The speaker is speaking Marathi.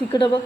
तिकडं बघ.